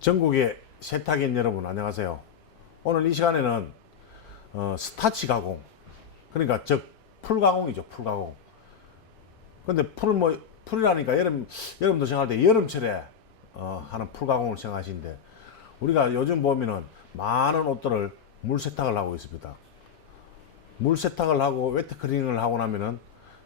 전국의 세탁인 여러분 안녕하세요. 오늘 이 시간에는 스타치 가공, 그러니까 즉 풀가공이죠. 풀가공. 근데 풀이라니까 여름도 생각할 때 여름철에 하는 풀가공을 생각하시는데, 우리가 요즘 보면은 많은 옷들을 물 세탁을 하고 있습니다. 물 세탁을 하고 웨트 클리닝을 하고 나면은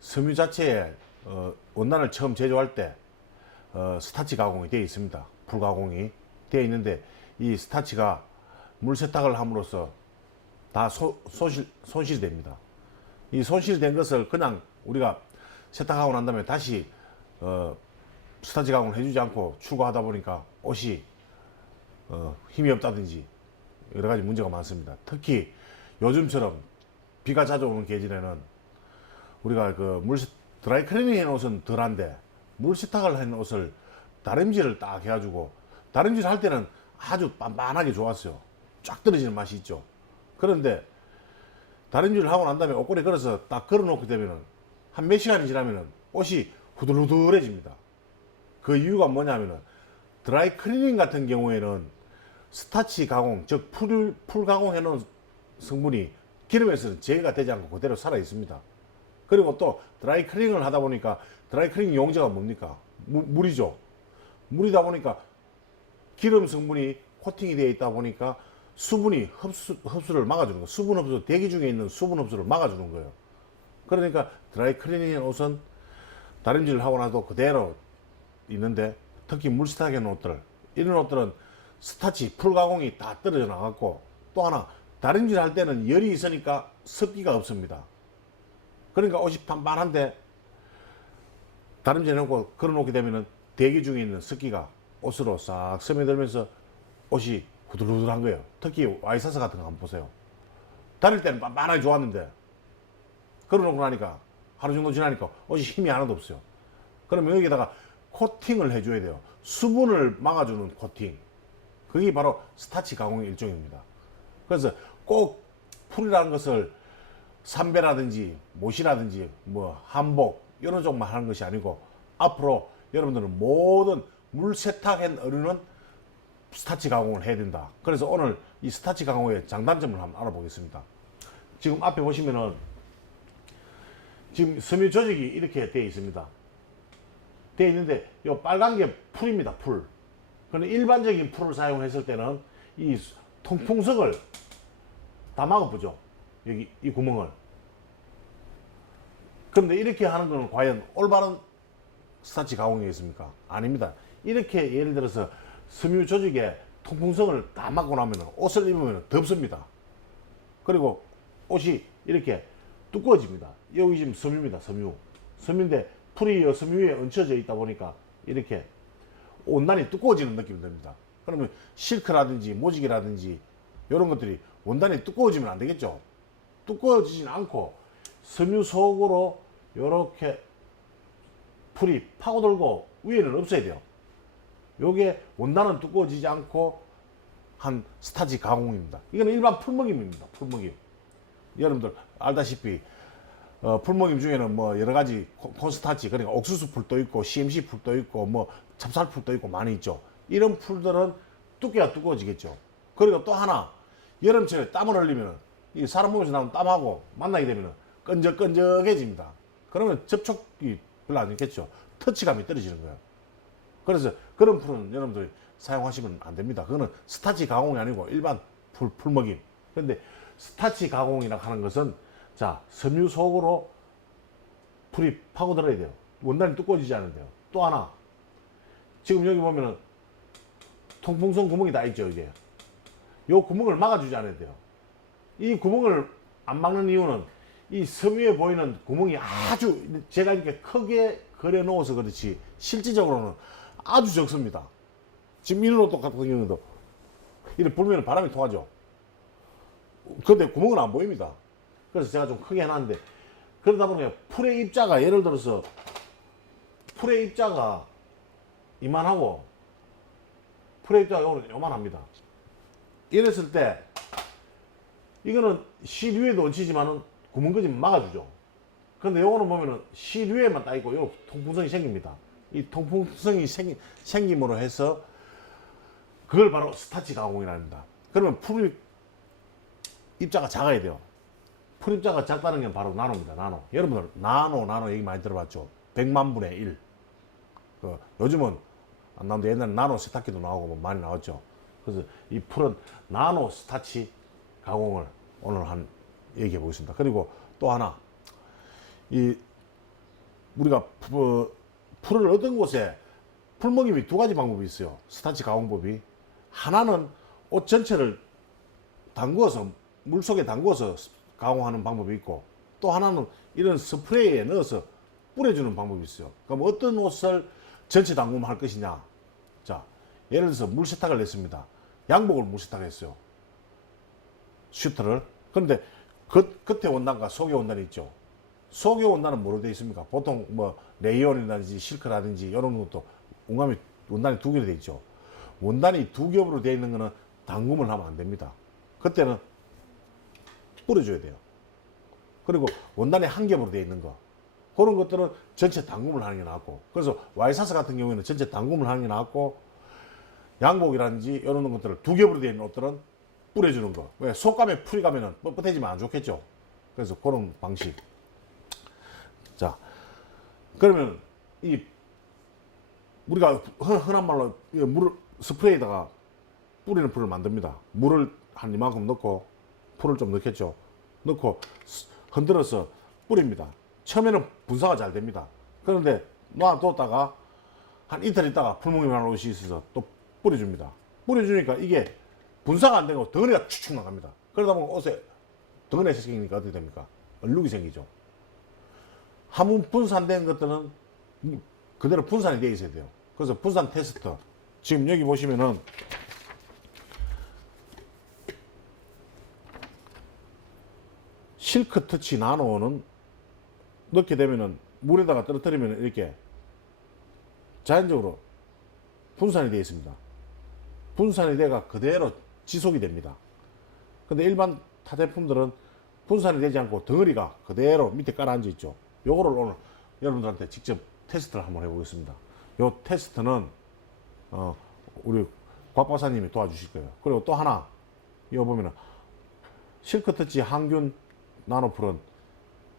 섬유 자체에 원단을 처음 제조할 때 스타치 가공이 되어 있습니다. 풀가공이 되어 있는데, 이 스타치가 물 세탁을 함으로써 다 손실이 됩니다. 이 손실된 것을 그냥 우리가 세탁하고 난 다음에 다시 스타치 가공을 해주지 않고 출고하다 보니까 옷이 힘이 없다든지 여러 가지 문제가 많습니다. 특히 요즘처럼 비가 자주 오는 계절에는 우리가 드라이 클리닝 해 놓은 옷은 덜한데, 물 세탁을 한 옷을 다림질을 딱 해가지고, 다림질 할 때는 아주 빤빤하게 좋았어요. 쫙 떨어지는 맛이 있죠. 그런데 다림질을 하고 난 다음에 옷걸이에 걸어서 딱 걸어 놓게 되면은 한 몇 시간이 지나면은 옷이 후들후들해집니다. 그 이유가 뭐냐면은, 드라이 클리닝 같은 경우에는 스타치 가공, 즉 풀 가공해 놓은 성분이 기름에서는 제거가 되지 않고 그대로 살아 있습니다. 그리고 또 드라이 클리닝을 하다 보니까, 드라이 클리닝 용제가 뭡니까? 물이죠. 물이다 보니까 기름 성분이 코팅이 되어 있다 보니까 수분이 흡수를 막아주는 거예요. 수분 흡수, 대기 중에 있는 수분 흡수를 막아주는 거예요. 그러니까 드라이 클리닝의 옷은 다림질을 하고 나도 그대로 있는데, 특히 물 세탁해 놓은 옷들, 이런 옷들은 스타치, 풀 가공이 다 떨어져 나갔고, 또 하나 다림질 할 때는 열이 있으니까 습기가 없습니다. 그러니까 옷이 판판한데 다림질 해놓고 걸어놓게 되면은 대기 중에 있는 습기가 옷으로 싹 스며들면서 옷이 후들후들한 거예요. 특히 와이셔츠 같은 거 한번 보세요. 다릴 때는 빤빤하게 좋았는데 걸어놓고 나니까 하루 정도 지나니까 옷이 힘이 하나도 없어요. 그러면 여기다가 코팅을 해줘야 돼요. 수분을 막아주는 코팅. 그게 바로 스타치 가공의 일종입니다. 그래서 꼭 풀이라는 것을 삼배라든지 못이라든지 뭐 한복 이런 쪽만 하는 것이 아니고, 앞으로 여러분들은 모든 물 세탁한 어류는 스타치 가공을 해야 된다. 그래서 오늘 이 스타치 가공의 장단점을 한번 알아보겠습니다. 지금 앞에 보시면은 지금 섬유 조직이 이렇게 되어 있습니다. 되어 있는데 이 빨간 게 풀입니다. 풀. 그런데 일반적인 풀을 사용했을 때는 이 통풍석을 다 막아보죠. 여기 이 구멍을. 그런데 이렇게 하는 것은 과연 올바른 스타치 가공이겠습니까? 아닙니다. 이렇게 예를 들어서 섬유 조직에 통풍석을 다 막고 나면 옷을 입으면 덥습니다. 그리고 옷이 이렇게 두꺼워집니다. 여기 지금 섬유입니다. 섬유인데 풀이 섬유 위에 얹혀져 있다 보니까 이렇게 원단이 두꺼워지는 느낌이 듭니다. 그러면 실크라든지 모직이라든지 이런 것들이 원단이 두꺼워지면 안 되겠죠. 두꺼워지진 않고 섬유 속으로 이렇게 풀이 파고들고 위에는 없어야 돼요. 요게 원단은 두꺼워지지 않고 한 스타치 가공입니다. 이거는 일반 풀먹임입니다. 풀먹임. 여러분들 알다시피 풀먹임 중에는 뭐 여러 가지 콘스타치, 그러니까 옥수수 풀도 있고 CMC 풀도 있고 뭐 찹쌀 풀도 있고 많이 있죠. 이런 풀들은 두께가 두꺼워지겠죠. 그리고 또 하나, 여름철에 땀을 흘리면 이 사람 몸에서 나오는 땀하고 만나게 되면 끈적끈적해집니다. 그러면 접촉이 별로 안 좋겠죠. 터치감이 떨어지는 거예요. 그래서 그런 풀은 여러분들이 사용하시면 안 됩니다. 그거는 스타치 가공이 아니고 일반 풀먹임. 그런데 스타치 가공이라고 하는 것은, 자, 섬유 속으로 풀이 파고들어야 돼요. 원단이 두꺼워지지 않는데요. 또 하나, 지금 여기 보면은 통풍선 구멍이 다 있죠. 이게 요 구멍을 막아주지 않아야 돼요. 이 구멍을 안 막는 이유는 이 섬유에 보이는 구멍이 아주, 제가 이렇게 크게 그려 놓아서 그렇지 실질적으로는 아주 적습니다. 지금 이런 옷 같은 경우도 이렇게 불면 바람이 통하죠. 그런데 구멍은 안 보입니다. 그래서 제가 좀 크게 해놨는데, 그러다 보니까 풀의 입자가, 예를 들어서 풀의 입자가 이만하고 풀의 입자가 요만합니다. 이랬을 때 이거는 실 위에도 얹히지만은 구멍까지 막아주죠. 그런데 요거는 보면은 실 위에만 딱 있고 요 통풍성이 생깁니다. 이 통풍성이 생김으로 해서 그걸 바로 스타치 가공이라 합니다. 그러면 풀 입자가 작아야 돼요. 풀 입자가 작다는 게 바로 나노입니다. 나노. 여러분들 나노 얘기 많이 들어봤죠? 100만 분의 1. 요즘은 안 나오는데 옛날에 나노 세탁기도 나오고 뭐 많이 나왔죠. 그래서 이 풀은 나노 스타치 가공을 오늘 한 얘기해 보겠습니다. 그리고 또 하나, 이 우리가 풀을 얻은 곳에 풀 먹임이 두 가지 방법이 있어요. 스타치 가공법이. 하나는 옷 전체를 담그어서 물 속에 담그어서 가공하는 방법이 있고, 또 하나는 이런 스프레이에 넣어서 뿌려주는 방법이 있어요. 그럼 어떤 옷을 전체 담그면 할 것이냐? 자, 예를 들어서 물 세탁을 했습니다. 양복을 물 세탁했어요. 슈트를. 그런데 겉에 원단과 속의 원단이 있죠. 속의 원단은 뭐로 되어 있습니까? 보통 뭐 레이온이라든지 실크라든지 이런 것도 원단이 두 겹으로 되어 있죠. 원단이 두 겹으로 되어 있는 거는 담금을 하면 안 됩니다. 그때는 뿌려줘야 돼요. 그리고 원단이 한 겹으로 되어 있는 거, 그런 것들은 전체 담금을 하는 게 낫고, 그래서 와이셔츠 같은 경우에는 전체 담금을 하는 게 낫고, 양복이라든지 이런 것들을 두 겹으로 되어 있는 옷들은 뿌려주는 거. 왜? 속감에 풀이 가면은 뻣뻣해지면 안 좋겠죠. 그래서 그런 방식. 자, 그러면 이 우리가 흔한 말로 물을 스프레이에다가 뿌리는 풀을 만듭니다. 물을 한 이만큼 넣고 풀을 좀 넣겠죠. 넣고 흔들어서 뿌립니다. 처음에는 분사가 잘 됩니다. 그런데 놔뒀다가 한 이틀 있다가 풀무늬 난 옷이 있어서 또 뿌려줍니다. 뿌려주니까 이게 분사가 안 되고 덩어리가 축축 나갑니다. 그러다 보면 옷에 덩어리가 생기니까 어떻게 됩니까? 얼룩이 생기죠. 한번 분산된 것들은 그대로 분산이 되어 있어야 돼요. 그래서 분산 테스트. 지금 여기 보시면은 실크 터치 나노는 넣게 되면은 물에다가 떨어뜨리면 이렇게 자연적으로 분산이 되어 있습니다. 분산이 돼가 그대로 지속이 됩니다. 근데 일반 타 제품들은 분산이 되지 않고 덩어리가 그대로 밑에 깔아앉아 있죠. 요거를 오늘 여러분들한테 직접 테스트를 한번 해보겠습니다. 요 테스트는 우리 곽 박사님이 도와주실 거예요. 그리고 또 하나, 이거 보면은 실크터치 항균 나노풀은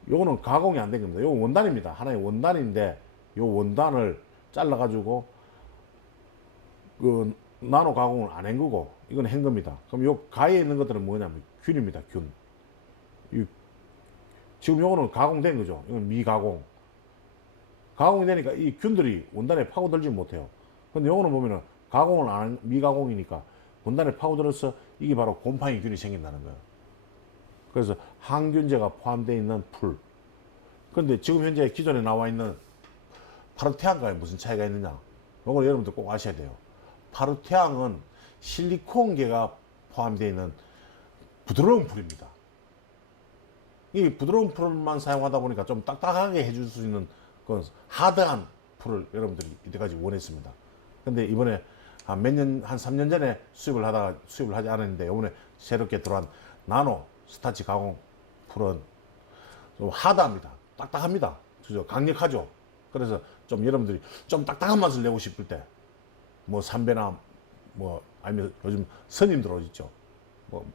요거는 가공이 안 된 겁니다. 요거 원단입니다. 하나의 원단인데 요 원단을 잘라 가지고 그 나노 가공을 안 한 거고, 이건 한 겁니다. 그럼 요 가에 있는 것들은 뭐냐면 균입니다. 균. 지금 요거는 가공된 거죠. 이건 미가공. 가공이 되니까 이 균들이 원단에 파고들지 못해요. 근데 요거는 보면은 가공을 안 한 미가공이니까 원단에 파고들어서 이게 바로 곰팡이 균이 생긴다는 거예요. 그래서 항균제가 포함되어 있는 풀. 그런데 지금 현재 기존에 나와 있는 파르테항과의 무슨 차이가 있느냐? 이걸 여러분들 꼭 아셔야 돼요. 파르테항은 실리콘계가 포함되어 있는 부드러운 풀입니다. 이 부드러운 풀만 사용하다 보니까 좀 딱딱하게 해줄 수 있는 그런 하드한 풀을 여러분들이 이때까지 원했습니다. 근데 이번에 한 3년 전에 수입을 하지 않았는데, 이번에 새롭게 들어온 나노 스타치 가공 풀은 좀 하드합니다. 딱딱합니다. 그죠? 강력하죠? 그래서 좀 여러분들이 좀 딱딱한 맛을 내고 싶을 때, 뭐 삼배나 뭐 아니면 요즘 스님들 옷 있죠. 뭐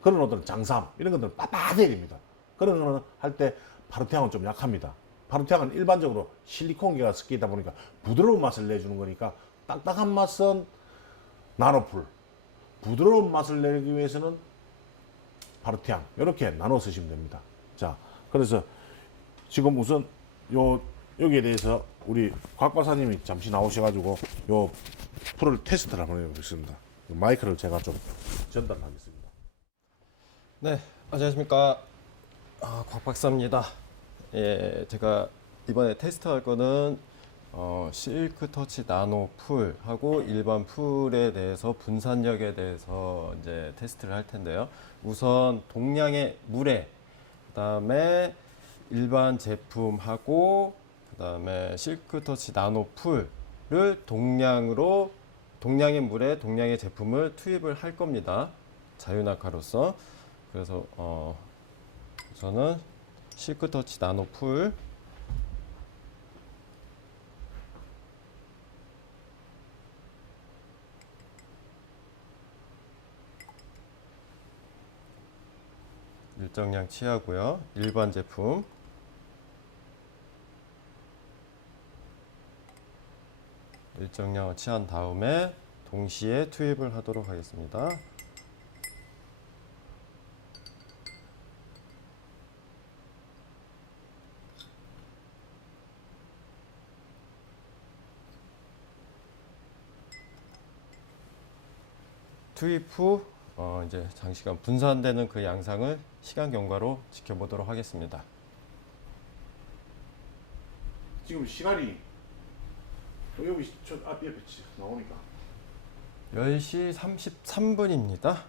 그런 옷들은 장삼 이런 것들은 빳빳해야 됩니다. 그런 거는 할 때 파르테항은 좀 약합니다. 파르테항은 일반적으로 실리콘계가 섞여 있다 보니까 부드러운 맛을 내주는 거니까, 딱딱한 맛은 나노풀, 부드러운 맛을 내기 위해서는 파르테항, 이렇게 나눠 쓰시면 됩니다. 자, 그래서 지금 우선 여기에 대해서 우리 곽 박사님이 잠시 나오셔가지고 요 풀을 테스트를 한번 해보겠습니다. 마이크를 제가 좀 전달하겠습니다. 네, 안녕하십니까. 곽 박사입니다. 예, 제가 이번에 테스트할 거는 실크 터치 나노 풀하고 일반 풀에 대해서 분산력에 대해서 이제 테스트를 할 텐데요. 우선 동량의 물에, 그다음에 일반 제품하고 그다음에 실크 터치 나노 풀을 동량의 물에 동량의 제품을 투입을 할 겁니다. 자유낙하로서. 그래서 우선은 실크 터치 나노 풀 일정량 취하고요. 일반 제품 일정량을 취한 다음에 동시에 투입을 하도록 하겠습니다. 투입 후 이제 장시간 분산되는 그 양상을 시간 경과로 지켜보도록 하겠습니다. 지금 시간이 여기 저 앞에 나오니까 10시 33분입니다.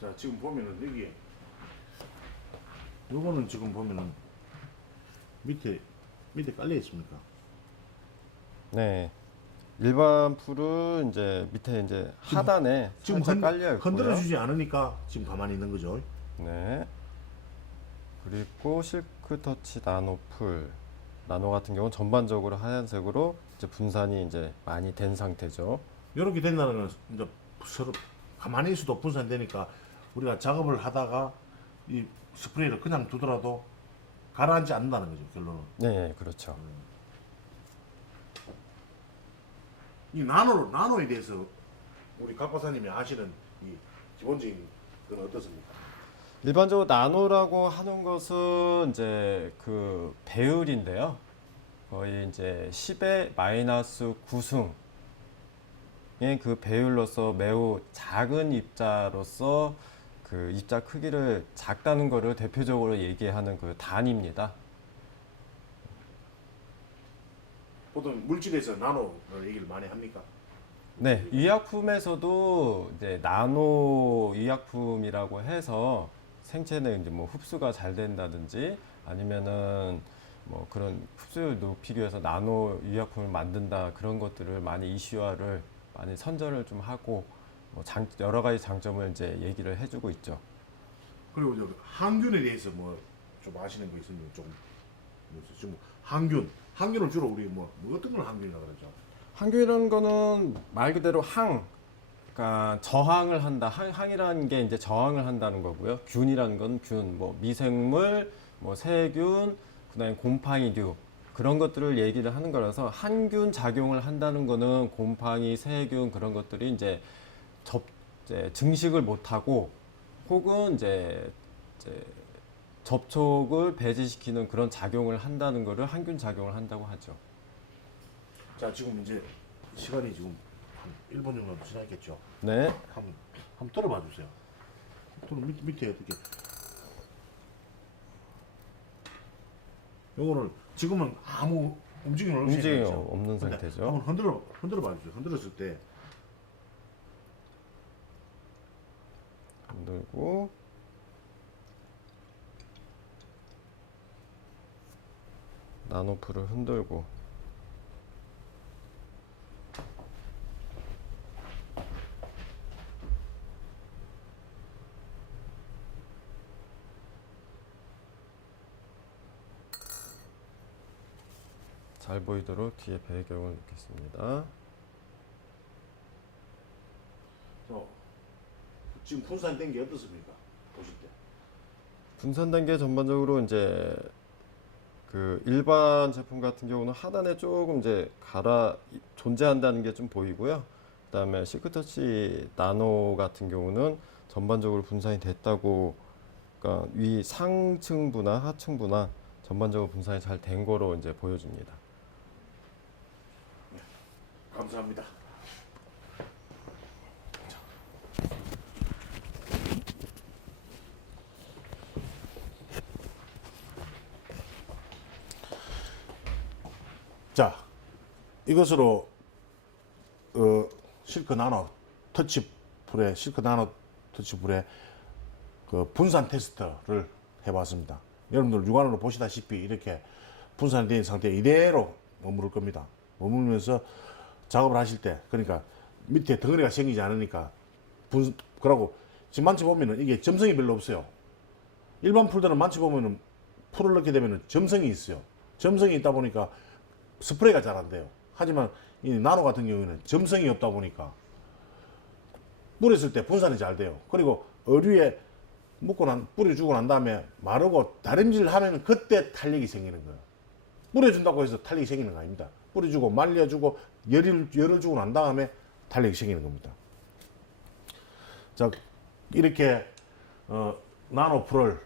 자 지금 보면은 여기 요거는 지금 보면은 밑에 깔려 있습니까? 네. 일반 풀은 이제 밑에 이제 하단에 지금 살짝 깔려 있고요. 흔들어 주지 않으니까 지금 가만히 있는 거죠. 네. 그리고 실크 터치 나노 풀. 나노 같은 경우는 전반적으로 하얀색으로 이제 분산이 이제 많이 된 상태죠. 이렇게 된다는 건 이제 서로 가만히 있어도 분산되니까 우리가 작업을 하다가 이 스프레이를 그냥 두더라도 가라앉지 않는다는 거죠, 결론은. 네, 그렇죠. 이 나노에 대해서 우리 각 박사님이 아시는 이 기본적인 건 어떻습니까? 일반적으로 나노라고 하는 것은 이제 그 배율인데요. 거의 이제 10의 마이너스 9승의 그 배율로서 매우 작은 입자로서 그 입자 크기를 작다는 것을 대표적으로 얘기하는 그 단위입니다. 보통 물질에서 나노를 얘기를 많이 합니까? 네, 의약품에서도 이제 나노 의약품이라고 해서 생체 내 이제 뭐 흡수가 잘 된다든지 아니면은 뭐 그런 흡수율 높이기 위해서 나노 의약품을 만든다 그런 것들을 많이 이슈화를 많이 선전을 좀 하고 뭐 여러 가지 장점을 이제 얘기를 해주고 있죠. 그리고 저 항균에 대해서 뭐 좀 아시는 거 있으면 좀 지금 항균을 주로 우리 뭐 어떤 걸 항균이라고 그러죠? 항균이라는 거는 말 그대로 그러니까 저항을 한다. 항이라는 게 이제 저항을 한다는 거고요. 균이라는 건 균, 뭐 미생물, 뭐 세균, 그다음에 곰팡이류 그런 것들을 얘기를 하는 거라서 항균 작용을 한다는 거는 곰팡이, 세균 그런 것들이 이제 증식을 못 하고 혹은 이제 접촉을 배제시키는 그런 작용을 한다는 거를 항균 작용을 한다고 하죠. 자 지금 이제 시간이 지금 한 1분 정도 지났겠죠? 네. 한번 들어봐 주세요. 밑에 어떻게 요거를 지금은 아무 움직임이 없이 움직임이 있죠? 없는 근데 상태죠. 한번 흔들어 봐 주세요. 흔들었을 때 흔들고 나노풀을 흔들고 잘 보이도록 뒤에 배경을 놓겠습니다. 지금 분산된 게 어떻습니까? 보실 때. 분산 단계 전반적으로 이제 그 일반 제품 같은 경우는 하단에 조금 이제 존재한다는 게 좀 보이고요. 그다음에 실크터치 나노 같은 경우는 전반적으로 분산이 됐다고, 그러니까 위 상층부나 하층부나 전반적으로 분산이 잘 된 거로 이제 보여집니다. 감사합니다. 자, 이것으로 실크 나노 터치풀의 그 분산 테스트를 해봤습니다. 여러분들 육안으로 보시다시피 이렇게 분산이 된 상태에 이대로 머무를 겁니다. 머물면서 작업을 하실 때, 그러니까 밑에 덩어리가 생기지 않으니까 그러고 지금 만져보면은 이게 점성이 별로 없어요. 일반 풀들은 만져보면은 풀을 넣게 되면 점성이 있어요. 점성이 있다 보니까 스프레이가 잘 안 돼요. 하지만 이 나노 같은 경우에는 점성이 없다 보니까 뿌렸을 때 분산이 잘 돼요. 그리고 어류에 뿌려주고 난 다음에 마르고 다림질 하면 그때 탄력이 생기는 거예요. 뿌려준다고 해서 탄력이 생기는 거 아닙니다. 뿌려주고 말려주고 열을 주고 난 다음에 탄력이 생기는 겁니다. 자, 이렇게 나노풀을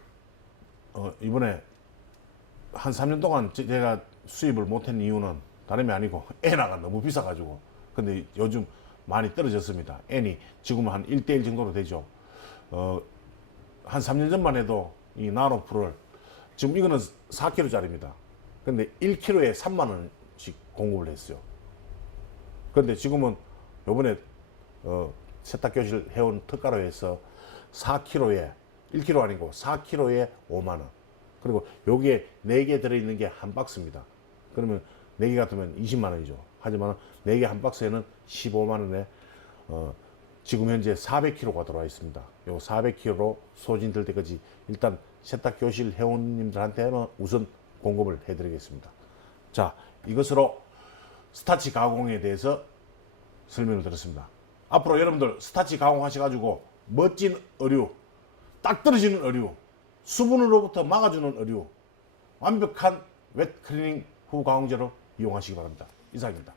이번에 한 3년 동안 제가 수입을 못한 이유는 다름이 아니고 엔화가 너무 비싸가지고. 근데 요즘 많이 떨어졌습니다. 엔이 지금은 한 1대1 정도로 되죠. 한 3년 전만 해도 이 나노풀을, 지금 이거는 4kg짜리입니다. 근데 1kg에 3만 원씩 공급을 했어요. 근데 지금은 요번에 세탁교실 해온 특가로 해서 4kg에 1kg 아니고 4kg에 5만 원. 그리고 요게 4개 들어있는 게 한 박스입니다. 그러면 4개 같으면 20만 원이죠. 하지만 4개 한 박스에는 15만 원에 지금 현재 400kg가 들어와 있습니다. 요 400kg 소진될 때까지 일단 세탁교실 회원님들한테는 우선 공급을 해드리겠습니다. 자, 이것으로 스타치 가공에 대해서 설명을 드렸습니다. 앞으로 여러분들 스타치 가공하셔가지고 멋진 의류, 딱 떨어지는 의류, 수분으로부터 막아주는 의류, 완벽한 웻 클리닝 후 가공제로 이용하시기 바랍니다. 이상입니다.